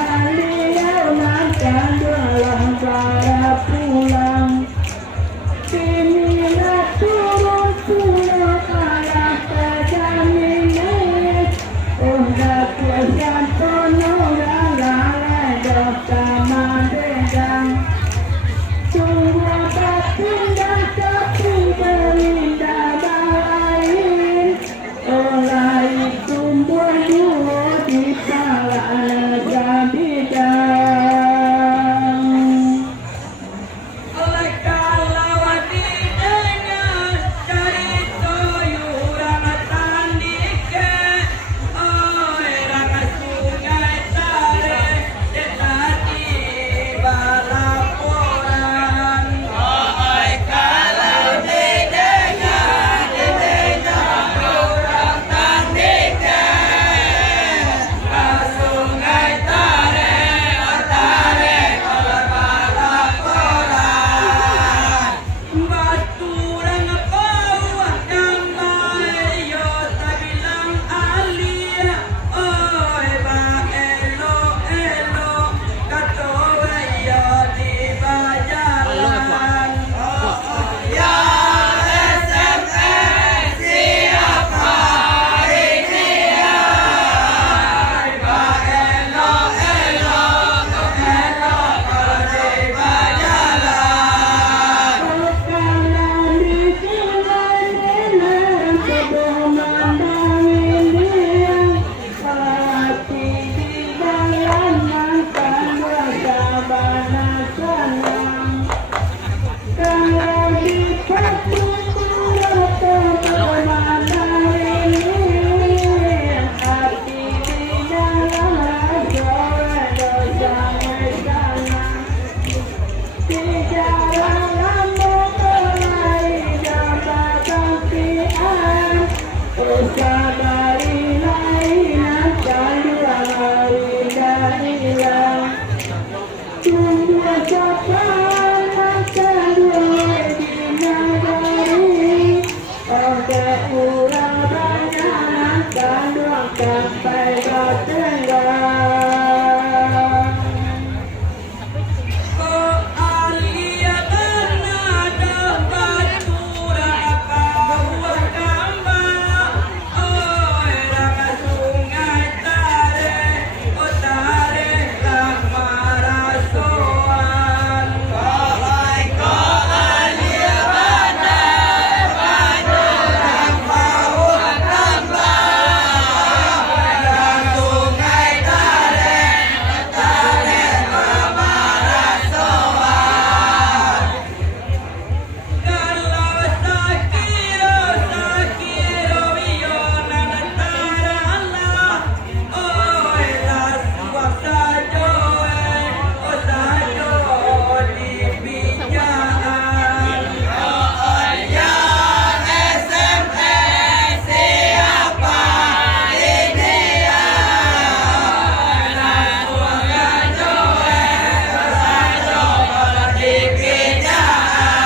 beliau makan dalam para pulang. Inilah turun pulau kalah pejamini. Udah kuasan penuh lalai dokter mandedang. Semua berpindah tapi berindah lain. Oleh tumbuh dua di pala naga bidang. Oleh kalawati dengan cari toyuran tandike. Oi raka sungai tare detati balaporan. Oi kalawati dengan toyuran tandike. Sungai tare kalau balaporan. Baturan bawah gambar yo tak bilang alia. Oi ba elo katowe yo di bajalan. Ya SMS siapa ini ya? Ba elo kalau di bajalan. Bakalan dikelanin sebelum ini. Hati di dalam makan bersabana senang. Kalau dipaksa kemana ini. Hati di dalam sore dosa sana. Di jalan lambung mulai dapat kasihan. Usah dari lain akan dua hari dah hilang. Tunggu kapan akan dua dinagari. Oke urang banyak akan dua sampai bertenggang. Oh alia benada baturan bawah gambar. Oi raka sungai tare lah marasoan. Oi ko alia benada baturan bawah gambar. Raka sungai tare lah marasoan. Kalau sakiro wiyonan tarala. Oi las sajo di pinjaan. Oi ya SMS siapa ini ya? Las sajo di pinjaan.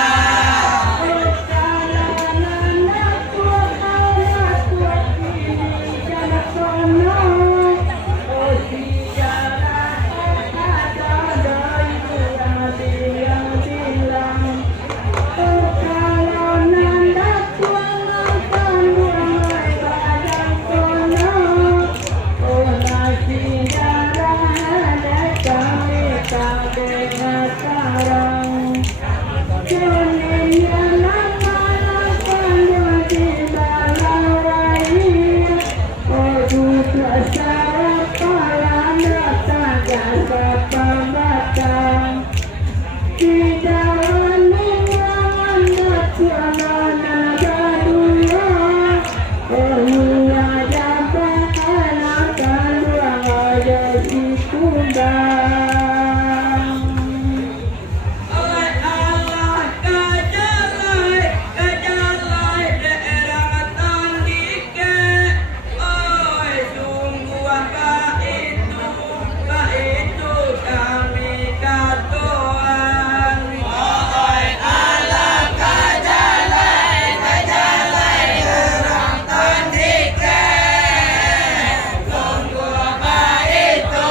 Oleh Allah kajalai daerah tandike. Oi sungguh apa itu kami katoan. Oi Allah kajalai daerah tandike. Sungguh apa itu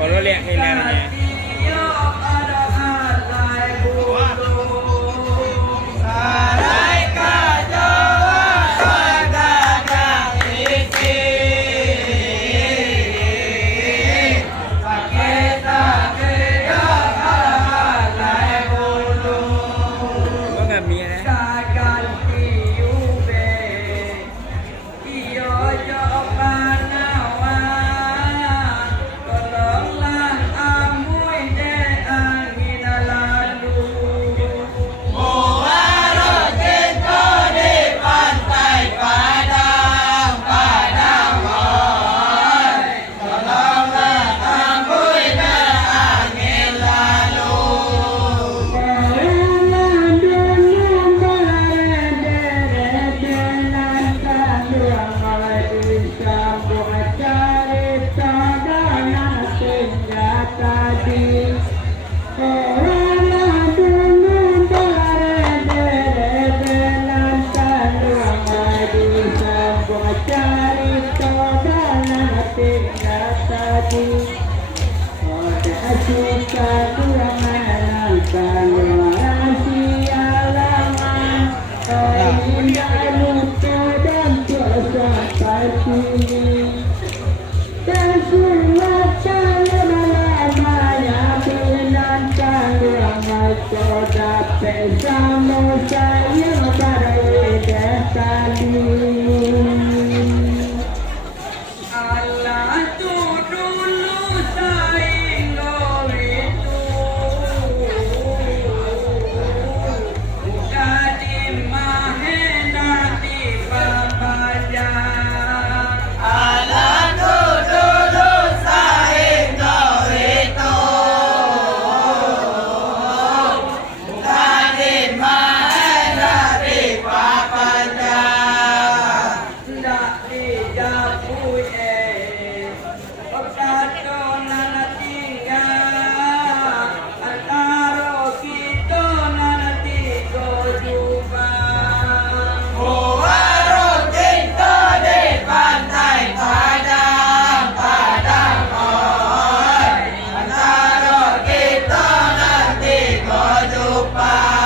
Kalau lihat hilalnya. Tolonglah tadi Oda suka kurangan Kalau rahasia lama Indah lupa dan kuasa pasti Dan semua lama-lama Yang menantang ramai Soda bersama saya pada lidah tadi Allah tu dulu sainggo itu Jadi mahena di babaja Allah tu dulu sainggo itu Jadi mahena di babaja Ndak dijapui Pekatonan tinggal Antara kita nanti kejubah Warung kita di pantai Padang oi Antara kita nanti kejubah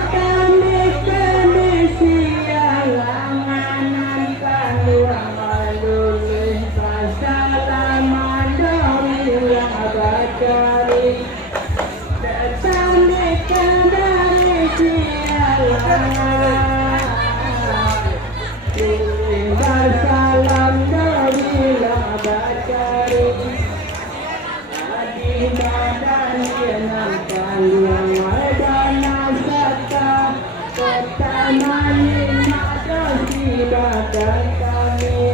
Kami siang langanan kaluang alulih Pasalaman dari yang bakari Datangkan dari siang langanan Bersalam dari yang bakari Adi badan yenang kaluang wadana sata Pertamanin madosi badan kami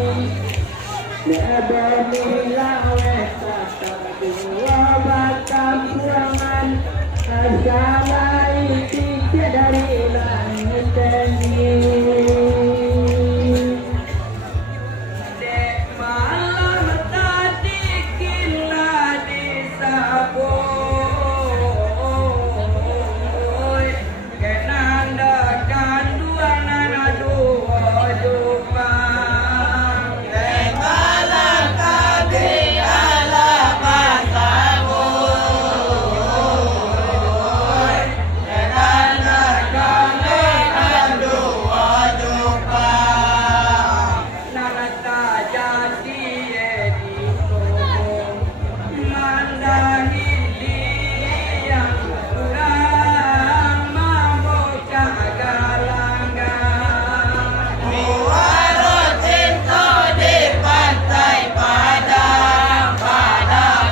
Nebanilah wetata dua batang puangan Asalai tiga dari langit ini Dek malam tadi kita disaboi Kenanda kanduan dua jumpa Dek malam tadi ala pasaboi Kenanda kanduan dua jumpa Nanata jadi edito Mandahi yang kurang Maboka galangga Muaro cinta di pantai Padang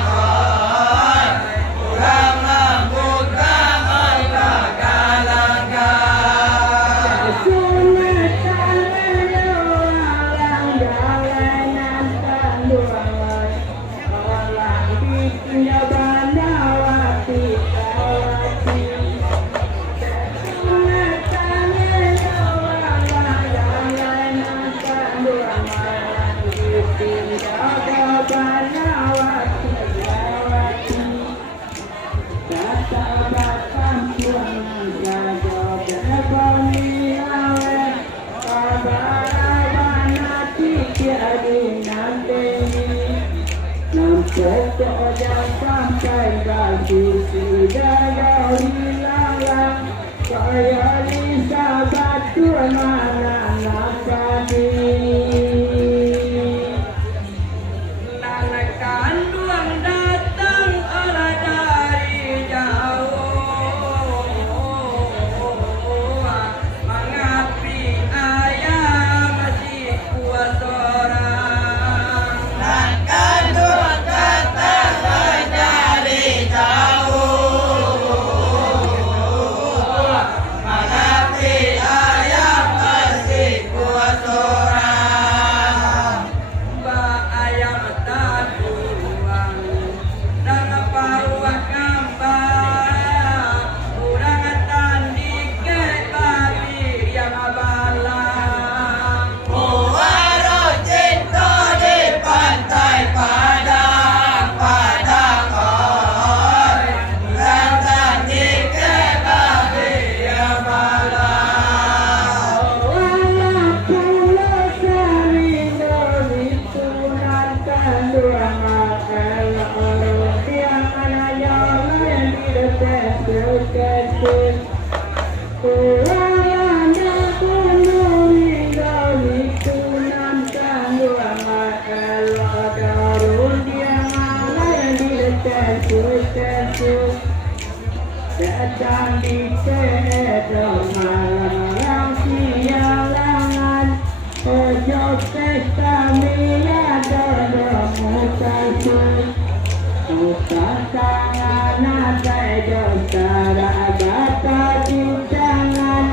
oi Kurang membuka mata galangga Pokoknya sampai bagi sudah hilang Kaya Lisa batu mana nafani Nanakan duang datang olah dari jauh Mengapi ayah masih kuat orang Nanakan duang datang olah dari jauh Mengapi ayah masih kuat orang Ba ayam taduang Datang di kedong malam sialangan ojo pesta mia dodomu kasih bukan tangan ada josara gata cincangan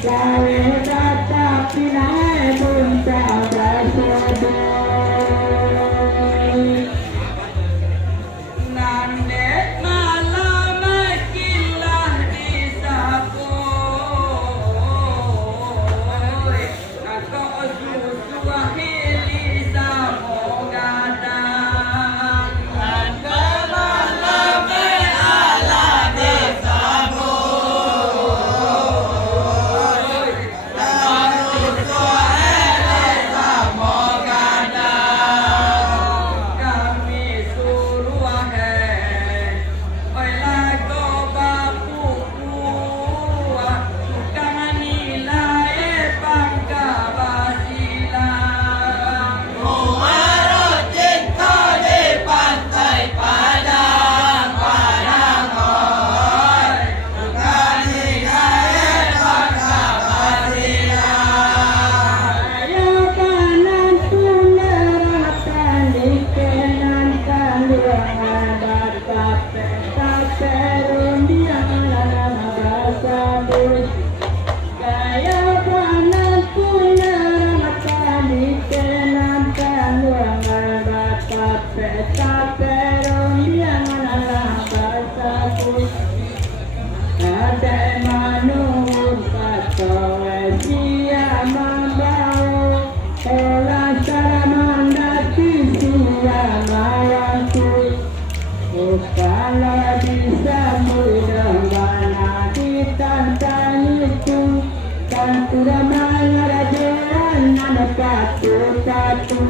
gawe data pinai buntang dasodoi Nandet malam makinlah disapoi Nakau susu ahili samo gadang Nandet malam ala disapoi Nakau susu ahili samo gadang Kami suruh ahai Oilah kau bapuku Bukan nilai bangga basilang Muarot cinta di pantai Padang Padang oi Bukan nilai bangga basilang ayo kanan puneratan di kenan kanduangan dapat terun dia lama bahasa bus kaya kanan puneratan di kenan kanduangan dapat terun dia lama bahasa bus ada manung katowe sia mambau olah cara mandati sia mayantu kalau bisa mudah mana ditantang itu kan sudah mengarajakan anak katu-katu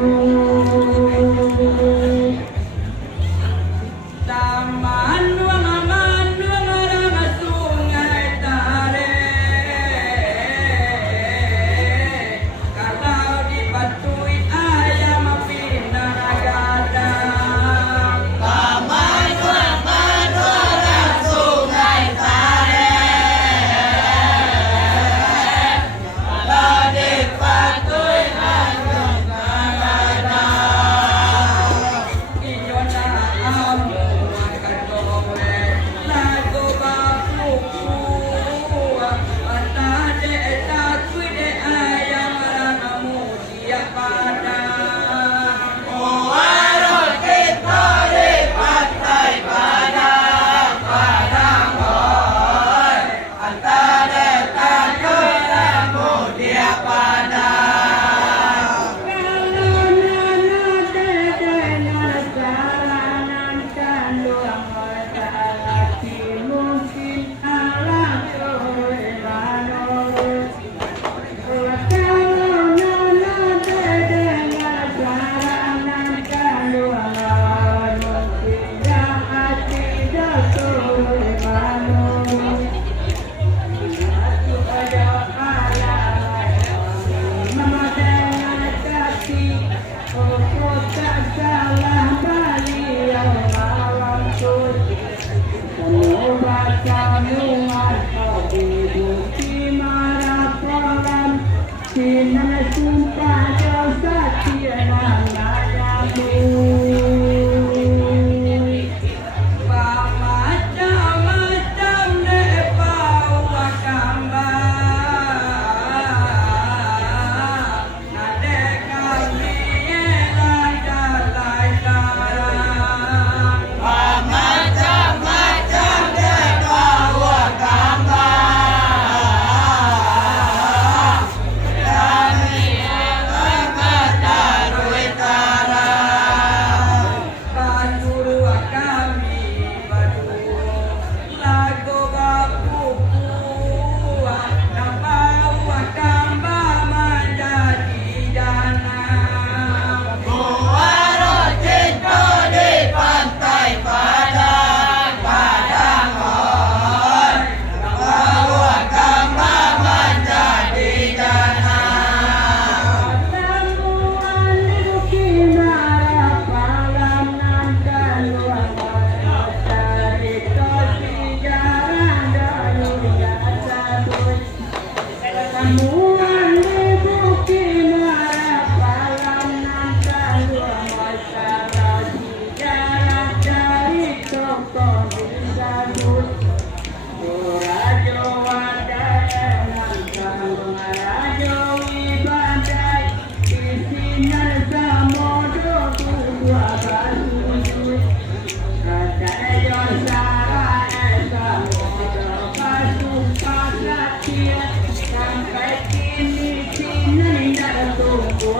sampai kini sini dan tumbuh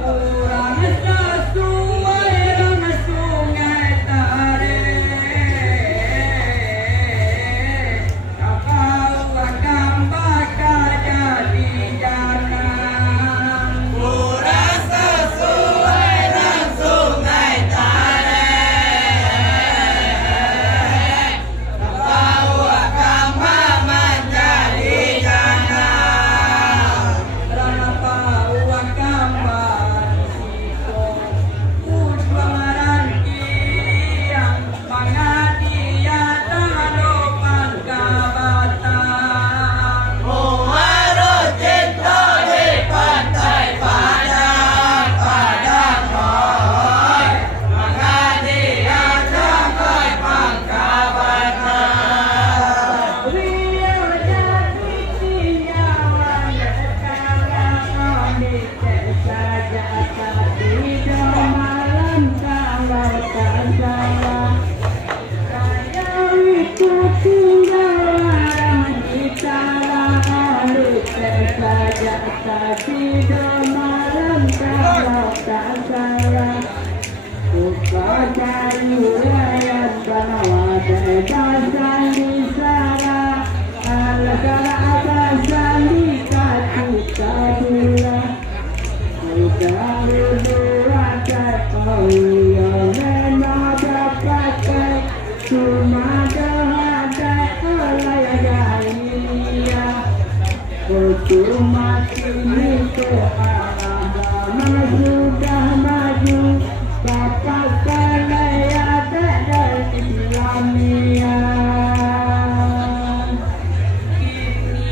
orang sesuai dengan sungai tarik kapal akan bakal jadi jangan Kurang sesuai dengan sungai tarik Kau akan menjadi jangan Kenapa uang gambar siko Uswaran yang mangadia tangan depan kabatan Muara cinta di pantai Padang Padang Boy Mengadi sampai Pangkabanan Beliau jadi tinjauan sekarang tidak saja tapi malam kalau tak salah saya itu tinggal di tanah tidak saja tapi malam kalau tak salah Buka dari rakyat bawah bebasan di sana Alasana abasan di kaki kabila Udah berdua kau yang memang dapat Cuma ada oleh jahiliya Percuma kini ke arah mana sudah maju Bapak saya dan Islamia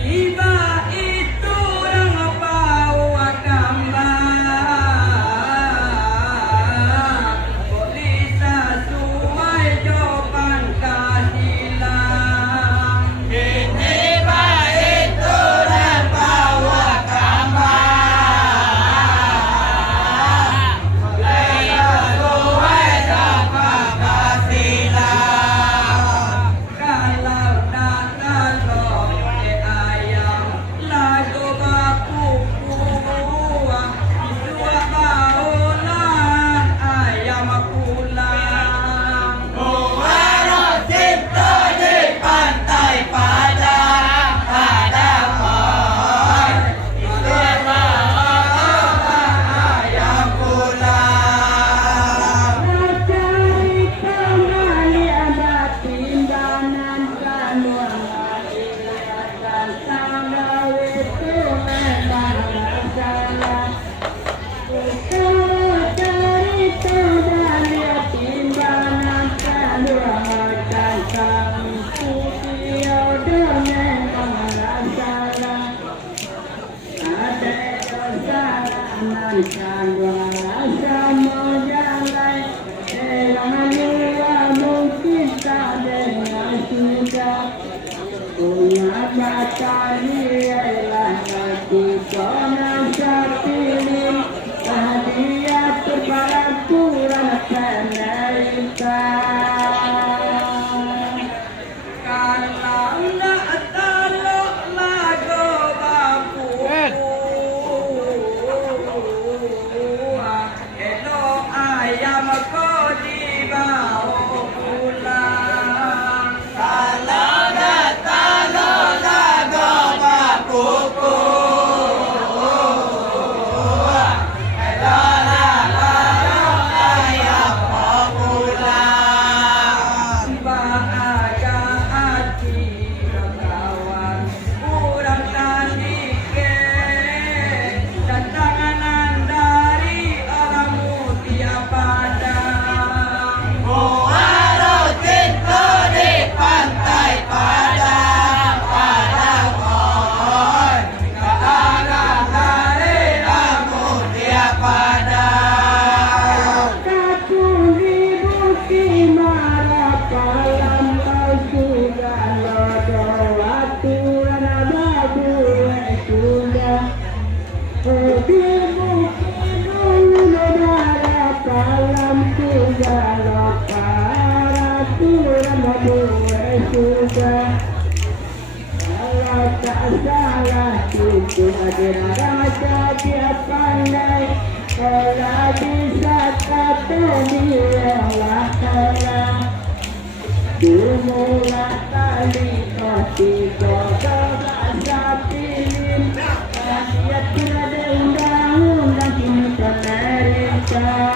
Iba itu yang bawa gambar Polisa sungai Jopan Kasilang Ini baik turun bawa gambar Lelah suai dapat kasilang Kalau datang sore ayam lagu baku buah Isua baulan ayam pulang Muara cinta di pantai Padang Padang Boy ayam pulang Mencari kembali ada timbangan kanuan Iliatan tanggal itu memang masalah Kalau cari kembali timbangan kanuan Kami putih dengan masalah ada kesalahan kandungan rasa menjalai Elang luar mungkin tak dengan sudah Punya kata ialah hati konan sepilih Hadiah terbarang kurang penerikan Kalau nak taluk lagu baku Elok ayam kau dibawa pulang Kalau datang lagu juga. Kalau tak salah itu adalah raja dia pandai. Kalau bisa kata dia lah kalah. Dimula tali hati kau tak pilih. Rakyat tidak ada undang-undang kini pemerintah.